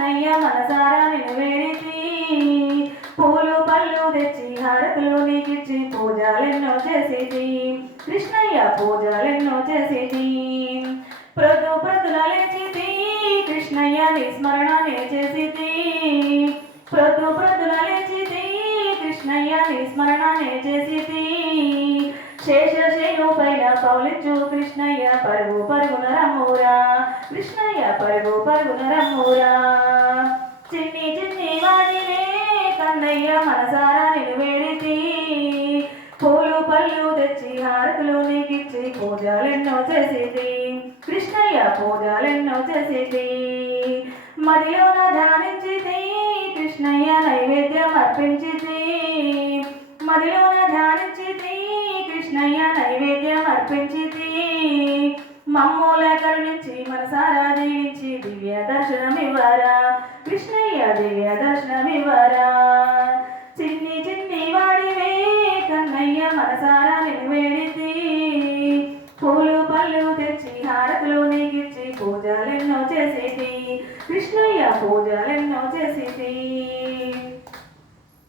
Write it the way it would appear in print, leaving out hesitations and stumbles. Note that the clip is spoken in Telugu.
కన్నయ్య మనసారా నిన్ను వేడితి పూలు పళ్ళు తెచ్చి హారతులు నీకిచ్చి పూజలెన్నో చేసేది కృష్ణయ్య పూజలెన్నో చేసేది ప్రొద్దు ప్రొద్దున లేచితి కృష్ణయ్య నీ స్మరణనే చేసితి ప్రొద్దు ప్రొద్దున లేచితి కృష్ణయ్య నీ స్మరణనే చేసితి శేషశేను పైన పౌలించు కృష్ణయ్య పరుగు పరుగున రమ్మురా కృష్ణయ్య పరుగు పరుగున రమ్మురా చిన్ని చిన్ని వాడినే కన్నయ్య మనసారా నిన్ను వేడితి పూలు పళ్ళు తెచ్చి హారతులు నీకిచ్చి పూజలెన్నో చేసేది కృష్ణయ్య పూజలెన్నో చేసేది మదిలోన ధ్యానించితి కృష్ణయ్య నైవేద్యం అర్పించితి మదిలోన ధ్యానించితి కృష్ణయ్య నైవేద్యం అర్పించితి మమ్మూల కరుణించి మనసారా దీవించి దివ్య దర్శనమివ్వరా కృష్ణయ్య దివ్య దర్శనమివ్వరా చిన్ని చిన్ని వాడివే కన్నయ్య మనసారా నిన్ను వేడితి పూలు పళ్ళు తెచ్చి హారతులు నీకిచ్చి పూజలెన్నో చేసేది కృష్ణయ్య పూజలెన్నో చేసేది